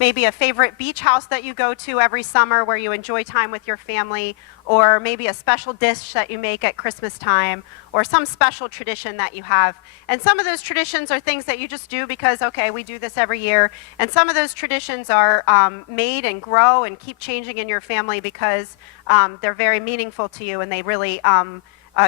maybe a favorite beach house that you go to every summer where you enjoy time with your family, or maybe a special dish that you make at Christmas time, or some special tradition that you have. And some of those traditions are things that you just do because, okay, we do this every year. And some of those traditions are made and grow and keep changing in your family because they're very meaningful to you, and they really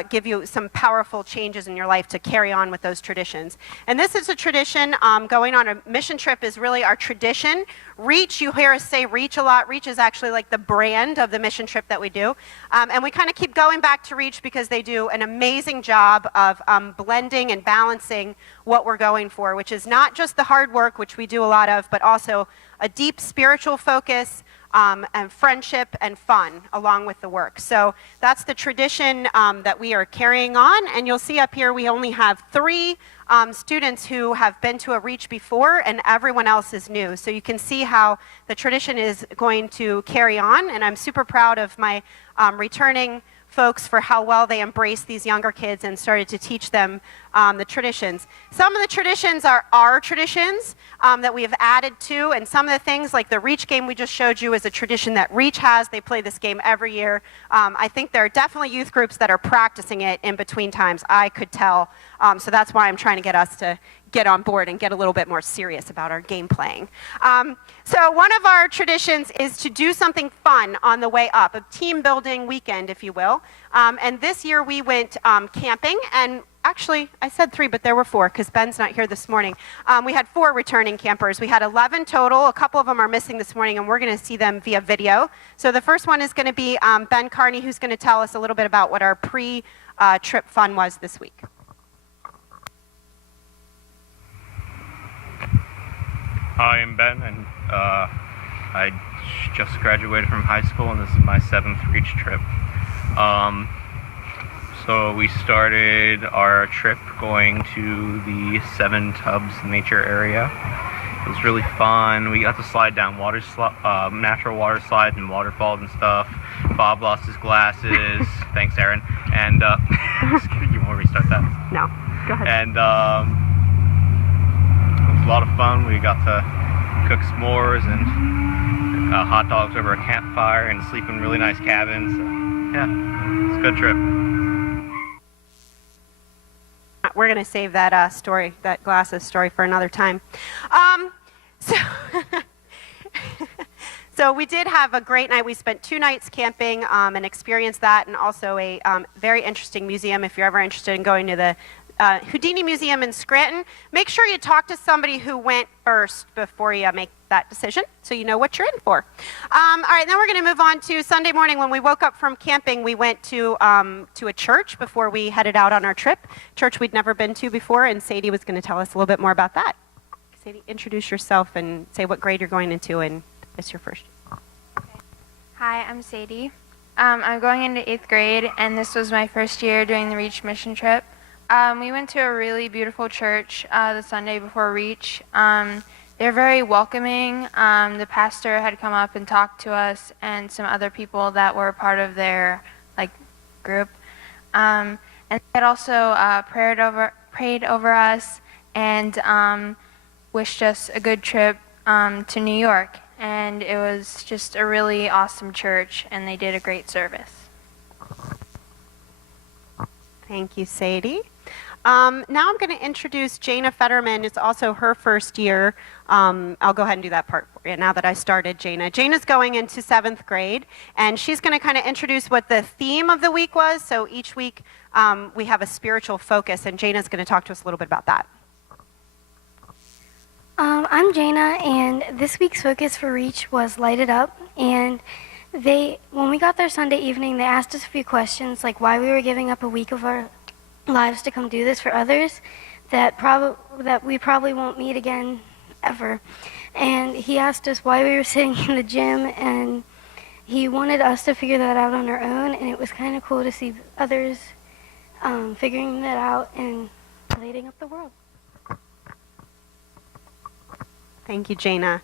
give you some powerful changes in your life to carry on with those traditions. And this is a tradition. Going on a mission trip is really our tradition. Reach, you hear us say Reach a lot. Reach is actually like the brand of the mission trip that we do. And we kind of keep going back to Reach because they do an amazing job of blending and balancing what we're going for, which is not just the hard work, which we do a lot of, but also a deep spiritual focus, and friendship and fun along with the work. So that's the tradition that we are carrying on. And you'll see up here we only have 3 students who have been to a Reach before, and everyone else is new. So you can see how the tradition is going to carry on. And I'm super proud of my returning folks for how well they embraced these younger kids and started to teach them the traditions. Some of the traditions are our traditions that we have added to, and some of the things like the Reach game we just showed you is a tradition that Reach has. They play this game every year. I think there are definitely youth groups that are practicing it in between times. I could tell. So that's why I'm trying to get us to get on board and get a little bit more serious about our game playing. So one of our traditions is to do something fun on the way up, a team building weekend, if you will. And this year we went camping, and actually I said 3, but there were 4 because Ben's not here this morning. We had 4 returning campers. We had 11 total. A couple of them are missing this morning, and we're going to see them via video. So the first one is going to be Ben Carney, who's going to tell us a little bit about what our pre-trip fun was this week. Hi, I'm Ben, and I just graduated from high school, and this is my 7th Reach trip. So we started our trip going to the Seven Tubs nature area. It was really fun. We got to slide down natural water slides and waterfalls and stuff. Bob lost his glasses. Thanks, Aaron. And you want to restart that? No, go ahead. And it was a lot of fun. We got to cook s'mores and hot dogs over a campfire and sleep in really nice cabins. So, yeah, it's a good trip. We're going to save that story, that glasses story, for another time. So we did have a great night. We spent 2 nights camping and experienced that, and also a very interesting museum. If you're ever interested in going to the Houdini Museum in Scranton, make sure you talk to somebody who went first before you make that decision, so you know what you're in for. All right, now we're going to move on to Sunday morning. When we woke up from camping, we went to a church before we headed out on our trip, church we'd never been to before, and Sadie was going to tell us a little bit more about that. Sadie, introduce yourself and say what grade you're going into, and it's your first year. Okay. Hi, I'm Sadie. I'm going into 8th grade, and this was my first year doing the Reach mission trip. We went to a really beautiful church the Sunday before Reach. They're very welcoming. The pastor had come up and talked to us and some other people that were part of their group. And they had also prayed over us and wished us a good trip to New York. And it was just a really awesome church, and they did a great service. Thank you, Sadie. Now I'm going to introduce Jana Fetterman. It's also her first year. I'll go ahead and do that part for you now that I started Jana. Jana's going into 7th grade, and she's going to kind of introduce what the theme of the week was. So each week we have a spiritual focus, and Jana's going to talk to us a little bit about that. I'm Jana, and this week's focus for Reach was Light It Up. And when we got there Sunday evening, they asked us a few questions, like why we were giving up a week of our lives to come do this for others that we probably won't meet again ever. And he asked us why we were sitting in the gym, and he wanted us to figure that out on our own, and it was kind of cool to see others figuring that out and lighting up the world. Thank you, Jana.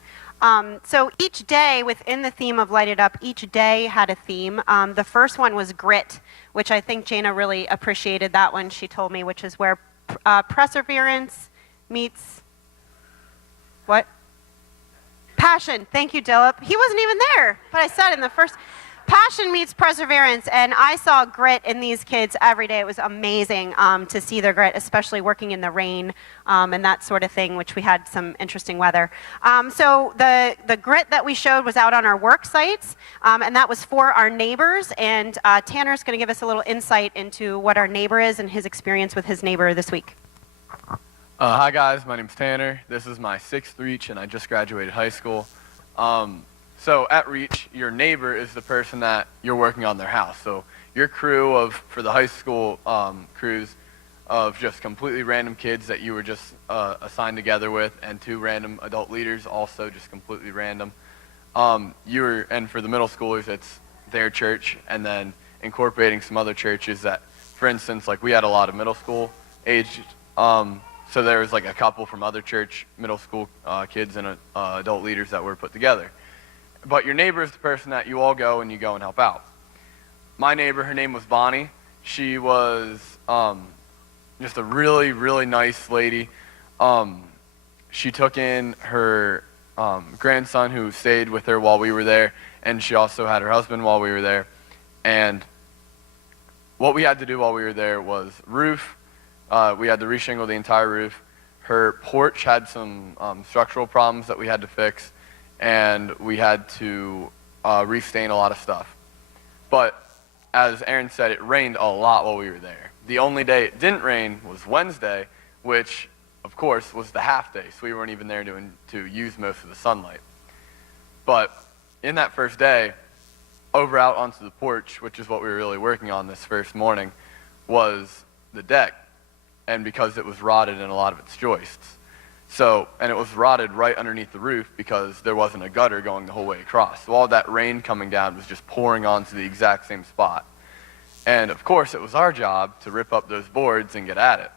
So each day within the theme of Light It Up, each day had a theme. The first one was grit, which I think Jana really appreciated that one, she told me, which is where perseverance meets what? Passion. Thank you, Dilip. He wasn't even there, but I said in the first, passion meets perseverance, and I saw grit in these kids every day. It was amazing to see their grit, especially working in the rain and that sort of thing, which we had some interesting weather. So the grit that we showed was out on our work sites, and that was for our neighbors, and Tanner's going to give us a little insight into what our neighbor is and his experience with his neighbor this week. Hi guys, my name's Tanner. This is my 6th Reach and I just graduated high school. So at Reach, your neighbor is the person that you're working on their house. So your crew for the high school crews of just completely random kids that you were just assigned together with, and 2 random adult leaders also just completely random. And for the middle schoolers, it's their church, and then incorporating some other churches that, for instance, like we had a lot of middle school aged, so there was like a couple from other church middle school kids and adult leaders that were put together. But your neighbor is the person that you all go and help out. My neighbor, her name was Bonnie. She was just a really, really nice lady. She took in her grandson who stayed with her while we were there, and she also had her husband while we were there. And what we had to do while we were there was roof. We had to reshingle the entire roof. Her porch had some structural problems that we had to fix, and we had to restain a lot of stuff. But as Aaron said, it rained a lot while we were there. The only day it didn't rain was Wednesday, which, of course, was the half day, so we weren't even there to use most of the sunlight. But in that first day, over out onto the porch, which is what we were really working on this first morning, was the deck. And because it was rotted in a lot of its joists. And it was rotted right underneath the roof because there wasn't a gutter going the whole way across. So all that rain coming down was just pouring onto the exact same spot. And of course, it was our job to rip up those boards and get at it.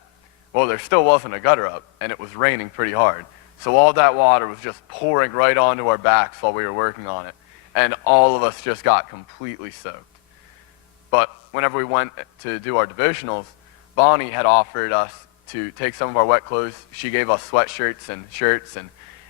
Well, there still wasn't a gutter up, and it was raining pretty hard. So all that water was just pouring right onto our backs while we were working on it. And all of us just got completely soaked. But whenever we went to do our devotionals, Bonnie had offered us to take some of our wet clothes. She gave us sweatshirts and shirts and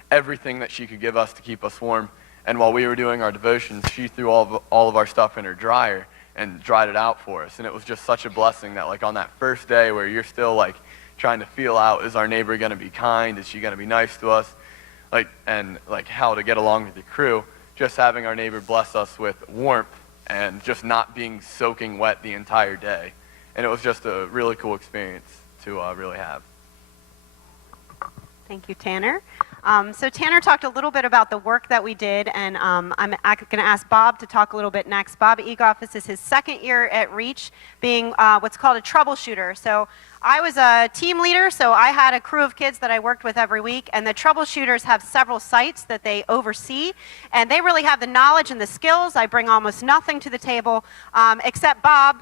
everything that she could give us to keep us warm. And while we were doing our devotions, she threw all of our stuff in her dryer and dried it out for us. And it was just such a blessing that, like, on that first day where you're still like trying to feel out, is our neighbor going to be kind? Is she going to be nice to us? And how to get along with your crew, just having our neighbor bless us with warmth and just not being soaking wet the entire day. And it was just a really cool experience to really have. Thank you, Tanner. So Tanner talked a little bit about the work that we did, and I'm going to ask Bob to talk a little bit next. Bob Egoff, this is his 2nd year at Reach, being what's called a troubleshooter. So I was a team leader, so I had a crew of kids that I worked with every week, and the troubleshooters have several sites that they oversee, and they really have the knowledge and the skills. I bring almost nothing to the table, except Bob,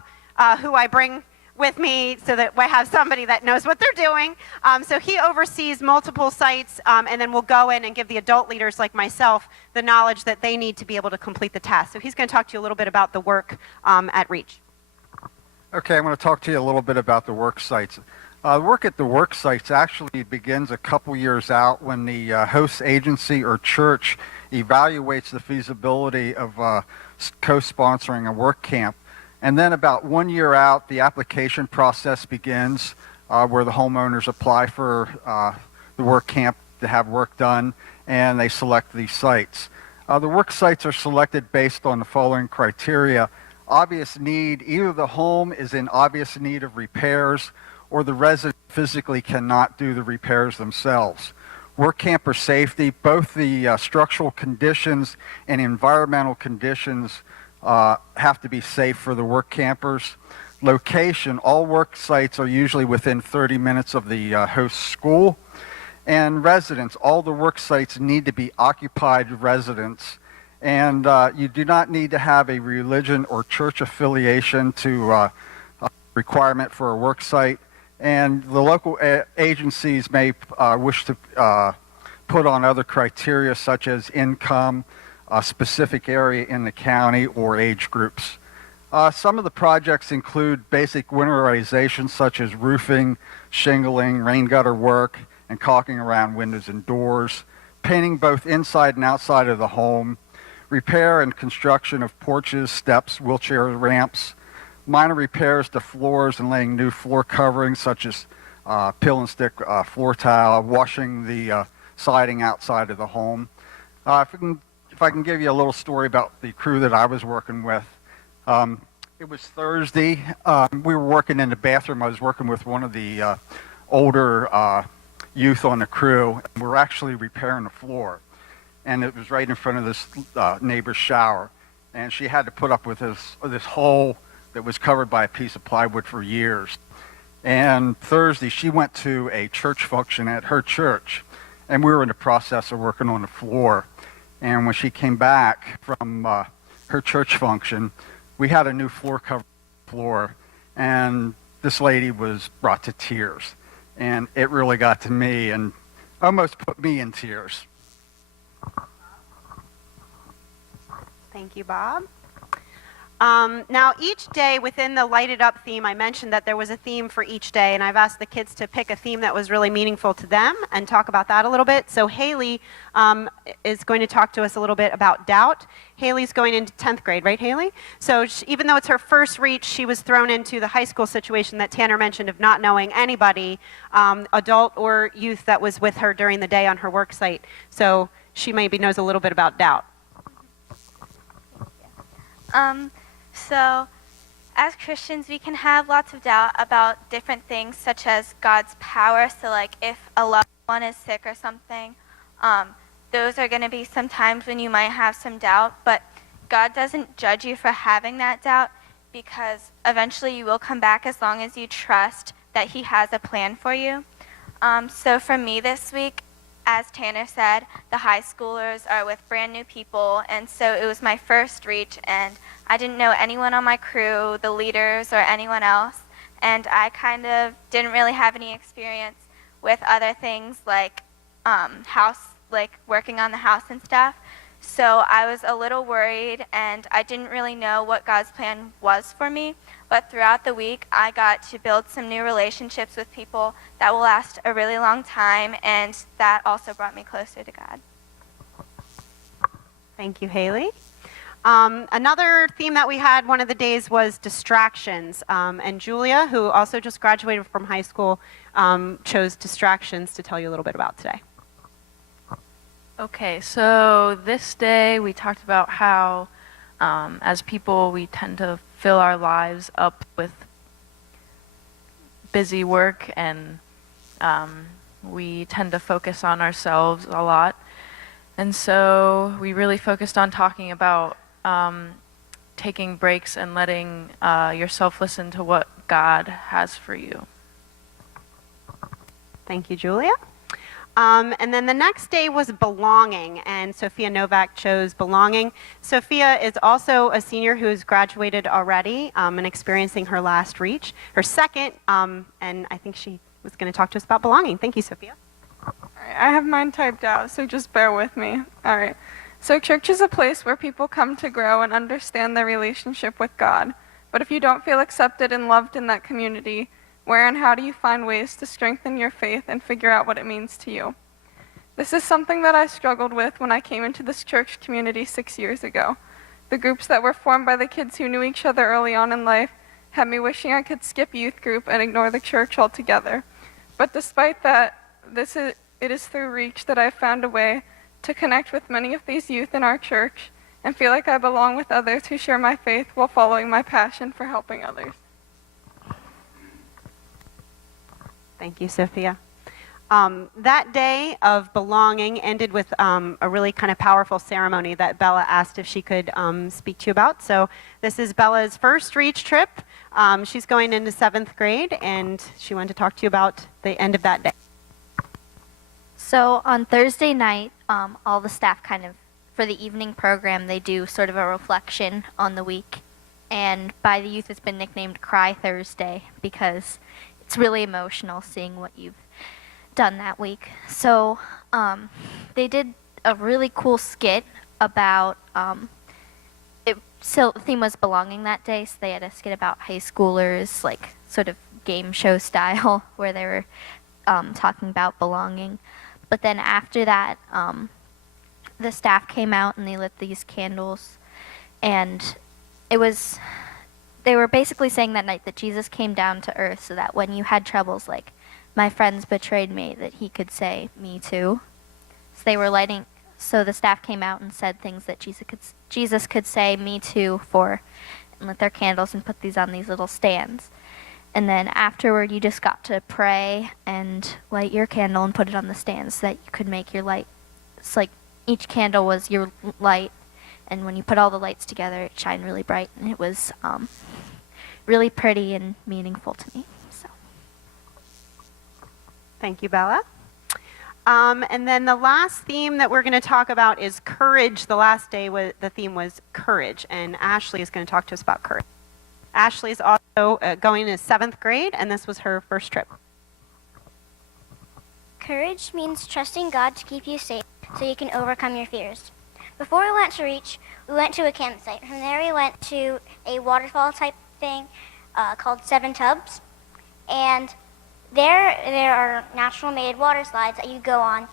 who I bring with me so that I have somebody that knows what they're doing. So he oversees multiple sites, and then we'll go in and give the adult leaders like myself the knowledge that they need to be able to complete the task. So he's going to talk to you a little bit about the work at Reach. Okay, I'm going to talk to you a little bit about the work sites. Work at the work sites actually begins a couple years out when the host agency or church evaluates the feasibility of co-sponsoring a work camp. And then about 1 year out, the application process begins where the homeowners apply for the work camp to have work done, and they select these sites. The work sites are selected based on the following criteria. Obvious need, either the home is in obvious need of repairs or the resident physically cannot do the repairs themselves. Work camper safety, both the structural conditions and environmental conditions have to be safe for the work campers. Location, all work sites are usually within 30 minutes of the host school. And residents, all the work sites need to be occupied residents. And you do not need to have a religion or church affiliation to requirement for a work site. And the local agencies may wish to put on other criteria such as income, a specific area in the county, or age groups. Some of the projects include basic winterization such as roofing, shingling, rain gutter work, and caulking around windows and doors. painting both inside and outside of the home, repair and construction of porches, steps, wheelchair ramps, minor repairs to floors and laying new floor coverings such as peel and stick floor tile, washing the siding outside of the home. If I can give you a little story about the crew that I was working with. It was Thursday. We were working in the bathroom. I was working with one of the older youth on the crew, and we were actually repairing the floor. And it was right in front of this neighbor's shower. And she had to put up with this hole that was covered by a piece of plywood for years. And Thursday, she went to a church function at her church, and we were in the process of working on the floor. And when she came back from her church function, we had a new floor cover floor, and this lady was brought to tears. And it really got to me and almost put me in tears. Thank you, Bob. Now, each day within the Lighted Up theme, I mentioned that there was a theme for each day, and I've asked the kids to pick a theme that was really meaningful to them and talk about that a little bit. So Haley is going to talk to us a little bit about doubt. Haley's going into 10th grade, right, Haley? So even though it's her first reach, she was thrown into the high school situation that Tanner mentioned of not knowing anybody, adult or youth, that was with her during the day on her work site. So she maybe knows a little bit about doubt. So, as Christians, we can have lots of doubt about different things, such as God's power. So, like, if a loved one is sick or something, those are going to be some times when you might have some doubt. But God doesn't judge you for having that doubt, because eventually you will come back as long as you trust that He has a plan for you. So, for me this week, as Tanner said, the high schoolers are with brand new people, and so it was my first reach, and I didn't know anyone on my crew, the leaders, or anyone else, and I kind of didn't really have any experience with other things like working on the house and stuff. So I was a little worried, and I didn't really know what God's plan was for me. But throughout the week, I got to build some new relationships with people that will last a really long time, and that also brought me closer to God. Thank you, Haley. Another theme that we had one of the days was distractions. And Julia, who also just graduated from high school, chose distractions to tell you a little bit about today. Okay, so this day we talked about how as people we tend to fill our lives up with busy work, and we tend to focus on ourselves a lot. And so we really focused on talking about taking breaks and letting yourself listen to what God has for you. Thank you, Julia. And then the next day was belonging, and Sophia Novak chose belonging. Sophia is also a senior who has graduated already and experiencing her last reach, her second, and I think she was going to talk to us about belonging. Thank you, Sophia. All right, I have mine typed out, so just bear with me. All right. So church is a place where people come to grow and understand their relationship with God. But if you don't feel accepted and loved in that community, where and how do you find ways to strengthen your faith and figure out what it means to you? This is something that I struggled with when I came into this church community 6 years ago. The groups that were formed by the kids who knew each other early on in life had me wishing I could skip youth group and ignore the church altogether. But despite that, it is through Reach that I've found a way to connect with many of these youth in our church and feel like I belong with others who share my faith while following my passion for helping others. Thank you, Sophia. That day of belonging ended with a really kind of powerful ceremony that Bella asked if she could speak to you about. So this is Bella's first Reach trip. She's going into 7th grade, and she wanted to talk to you about the end of that day. So on Thursday night, all the staff for the evening program, they do sort of a reflection on the week. And by the youth, it's been nicknamed Cry Thursday because it's really emotional seeing what you've done that week. So they did a really cool skit about so the theme was belonging that day, so they had a skit about high schoolers, like sort of game show style, where they were talking about belonging. But then after that, the staff came out and they lit these candles, and they were basically saying that night that Jesus came down to earth so that when you had troubles like my friends betrayed me, that he could say me too. So the staff came out and said things that Jesus could say me too for, and lit their candles and put these on these little stands. And then afterward, you just got to pray and light your candle and put it on the stand so that you could make your light. It's like each candle was your light, and when you put all the lights together, it shined really bright, and it was really pretty and meaningful to me. So. Thank you, Bella. And then the last theme that we're going to talk about is courage. The last day, the theme was courage, and Ashley is going to talk to us about courage. Ashley is also going to 7th grade, and this was her first trip. Courage means trusting God to keep you safe so you can overcome your fears. Before we went to Reach, we went to a campsite. From there, we went to a waterfall type thing called Seven Tubs. And there are natural-made water slides that you go on.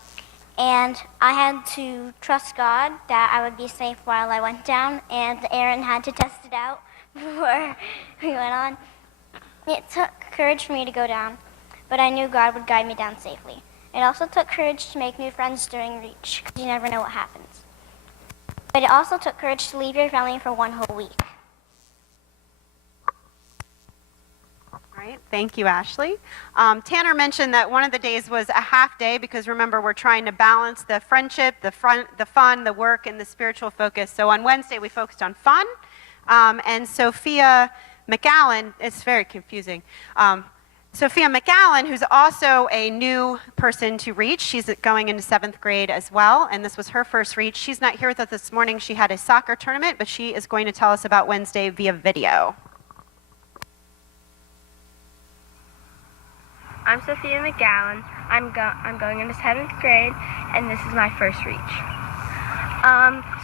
And I had to trust God that I would be safe while I went down, and Aaron had to test it out before we went on. It took courage for me to go down, but I knew God would guide me down safely. It also took courage to make new friends during Reach, because you never know what happens. But it also took courage to leave your family for one whole week. All right, thank you, Ashley. Tanner mentioned that one of the days was a half day because remember, we're trying to balance the friendship, the fun, the work, and the spiritual focus. So on Wednesday, we focused on fun. And Sophia McAllen, it's very confusing. Sophia McAllen, who's also a new person to Reach, she's going into 7th grade as well, and this was her first Reach. She's not here with us this morning. She had a soccer tournament, but she is going to tell us about Wednesday via video. I'm Sophia McGowan. I'm going into 7th grade, and this is my first Reach.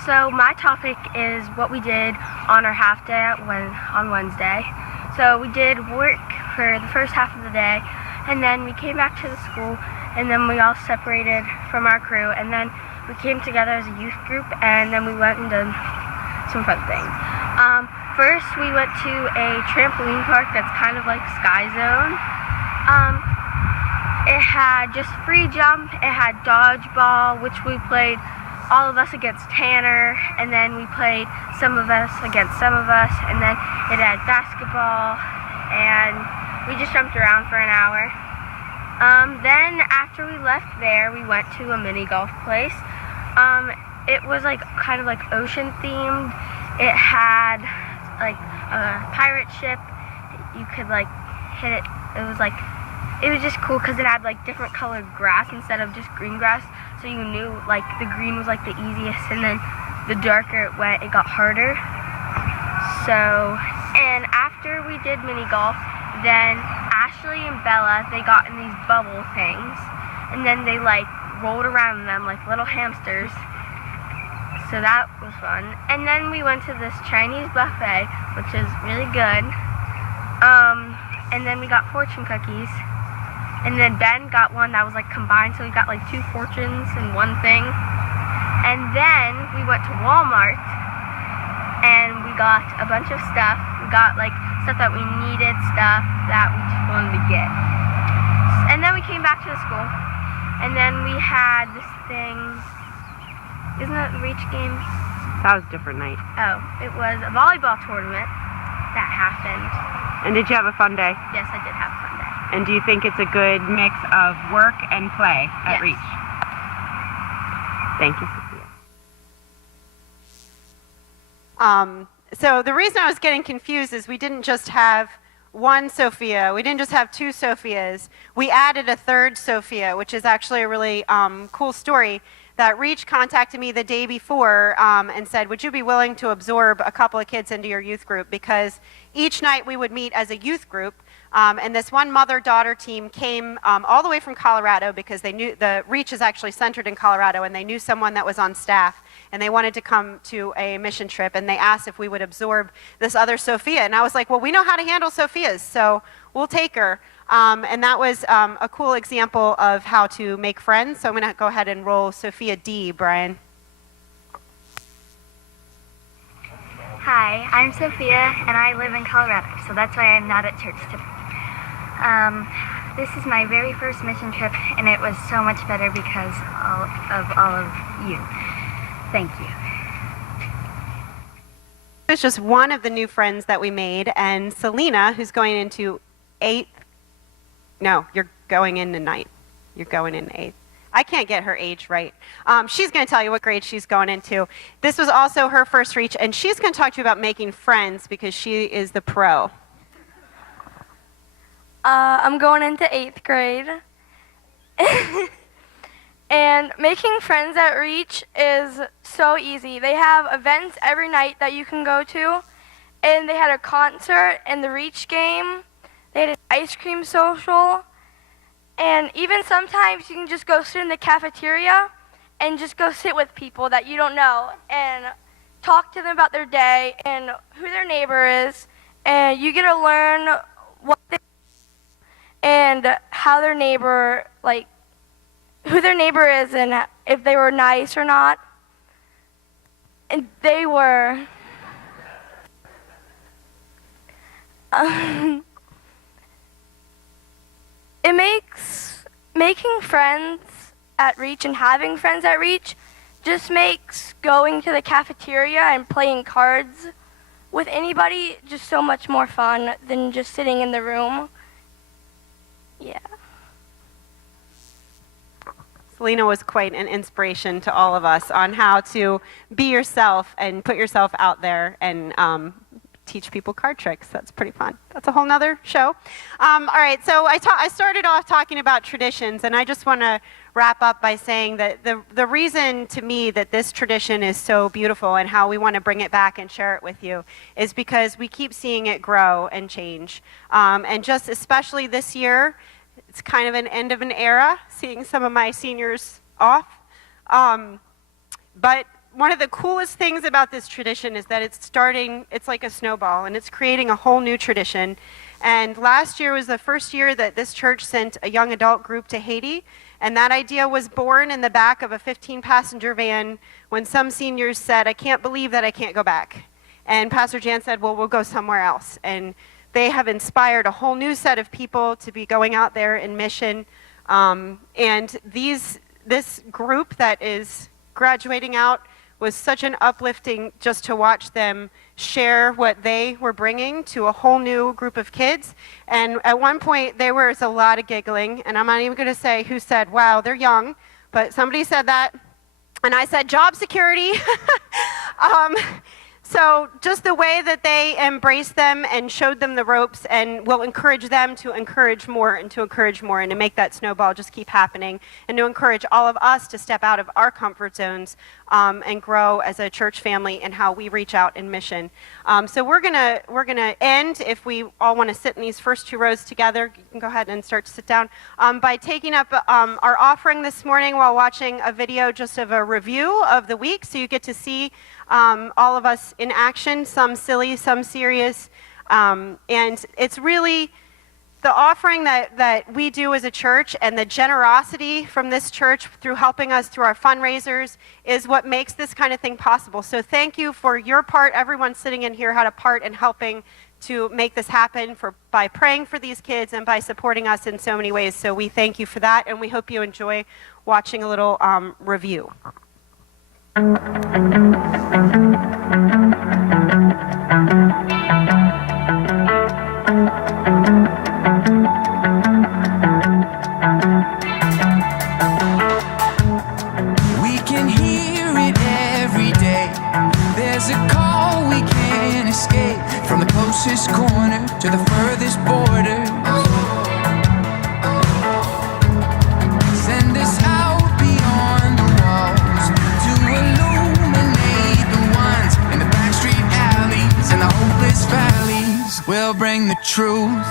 So my topic is what we did on our half day on Wednesday. So we did work for the first half of the day, and then we came back to the school, and then we all separated from our crew, and then we came together as a youth group, and then we went and did some fun things. First, we went to a trampoline park that's kind of like Sky Zone. It had just free jump, it had dodgeball, which we played all of us against Tanner, and then we played some of us against some of us, and then it had basketball, and we just jumped around for an hour. Then after we left there, we went to a mini golf place. It was like kind of like ocean themed. It had like a pirate ship. You could like hit it. It was just cool because it had like different colored grass instead of just green grass. So you knew like the green was like the easiest, and then the darker it went, it got harder. So, and after we did mini golf, then Ashley and Bella, they got in these bubble things, and then they like rolled around in them like little hamsters. So that was fun. And then we went to this Chinese buffet, which is really good. And then we got fortune cookies. And then Ben got one that was like combined, so we got like 2 fortunes in one thing. And then we went to Walmart and we got a bunch of stuff. We got like stuff that we needed, stuff that we just wanted to get. And then we came back to the school, and then we had this thing. Isn't that the Reach Games? That was a different night. Oh, it was a volleyball tournament that happened. And did you have a fun day? Yes, I did have a fun day. And do you think it's a good mix of work and play at Yes. Reach? Thank you, Sophia. So the reason I was getting confused is we didn't just have one Sophia. We didn't just have 2 Sophias. We added a 3rd Sophia, which is actually a really cool story. That Reach contacted me the day before and said, would you be willing to absorb a couple of kids into your youth group? Because each night we would meet as a youth group. And this one mother-daughter team came all the way from Colorado because they knew the Reach is actually centered in Colorado, and they knew someone that was on staff, and they wanted to come to a mission trip, and they asked if we would absorb this other Sophia. And I was like, well, we know how to handle Sophias, so we'll take her. And that was a cool example of how to make friends. So I'm going to go ahead and roll Sophia D, Brian. Hi, I'm Sophia, and I live in Colorado, so that's why I'm not at church today. This is my very first mission trip, and it was so much better because of all of you. Thank you. It's just one of the new friends that we made, and Selena, who's going into 8th. No, you're going into 9th. You're going into 8th. I can't get her age right. She's going to tell you what grade she's going into. This was also her first Reach, and she's going to talk to you about making friends because she is the pro. I'm going into 8th grade. And making friends at Reach is so easy. They have events every night that you can go to, and they had a concert and the Reach game. They had an ice cream social, and even sometimes you can just go sit in the cafeteria and just go sit with people that you don't know and talk to them about their day and who their neighbor is, and you get to learn what they and how their neighbor, like, who their neighbor is and if they were nice or not. And they were. It makes making friends at Reach and having friends at Reach just makes going to the cafeteria and playing cards with anybody just so much more fun than just sitting in the room. Yeah. Selena was quite an inspiration to all of us on how to be yourself and put yourself out there and teach people card tricks. That's pretty fun. That's a whole nother show. All right, so I started off talking about traditions, and I just want to wrap up by saying that the reason to me that this tradition is so beautiful and how we want to bring it back and share it with you is because we keep seeing it grow and change. And just especially this year, it's kind of an end of an era, seeing some of my seniors off. But one of the coolest things about this tradition is that it's like a snowball, and it's creating a whole new tradition. And last year was the first year that this church sent a young adult group to Haiti, and that idea was born in the back of a 15-passenger van when some seniors said, I can't believe that I can't go back. And Pastor Jan said, well, we'll go somewhere else. And they have inspired a whole new set of people to be going out there in mission. And this group that is graduating out was such an uplifting just to watch them share what they were bringing to a whole new group of kids. And at one point, there was a lot of giggling, and I'm not even going to say who said, wow, they're young, but somebody said that. And I said, job security. So just the way that they embraced them and showed them the ropes and will encourage them to encourage more and to encourage more and to make that snowball just keep happening and to encourage all of us to step out of our comfort zones and grow as a church family and how we reach out in mission. So we're gonna end, if we all want to sit in these first two rows together, you can go ahead and start to sit down, by taking up our offering this morning while watching a video just of a review of the week, so you get to see all of us in action, some silly, some serious, and it's really the offering that we do as a church and the generosity from this church through helping us through our fundraisers is what makes this kind of thing possible. So thank you for your part. Everyone sitting in here had a part in helping to make this happen by praying for these kids and by supporting us in so many ways. So we thank you for that, and we hope you enjoy watching a little review. We can hear it every day. There's a call we can't escape, from the closest corner to the furthest border. Send us out beyond the walls to illuminate the ones in the backstreet alleys and the hopeless valleys. We'll bring the truth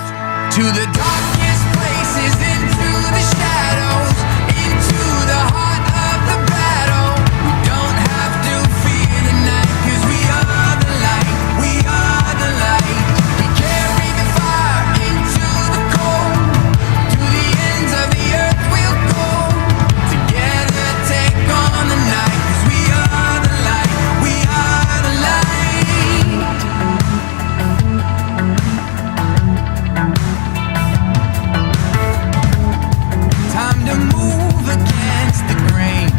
to the darkest places, into the shadows, into the heart of the battle. We don't have to fear the night, 'cause we are the light, we are the light. We carry the fire into the cold, to the ends of the earth we'll go. Together take on the night, 'cause we are the light, we are the light. Time to move against the grain.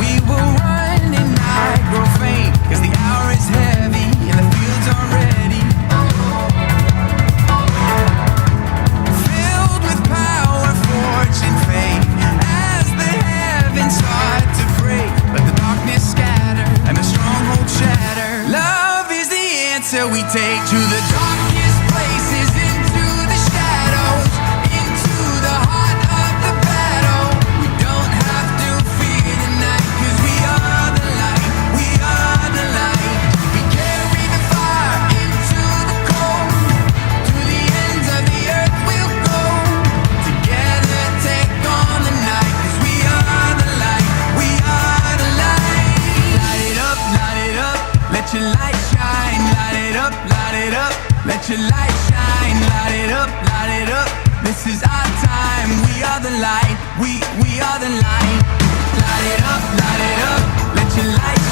We will run and not grow faint, 'cause the hour is heavy and the fields are ready. Filled with power, fortune, faith, as the heavens start to break, let the darkness scatter and the stronghold shatter. Love is the answer we take to the darkest places, into the shadows, into the heart of the battle. We don't have to fear the night, 'cause we are the light, we are the light. We carry the fire into the cold, to the ends of the earth we'll go. Together take on the night, 'cause we are the light, we are the light. Light it up, let your light shine. Light it up, let your light shine. Light it up, this is our time. We are the light, we are the light. Light it up, let your light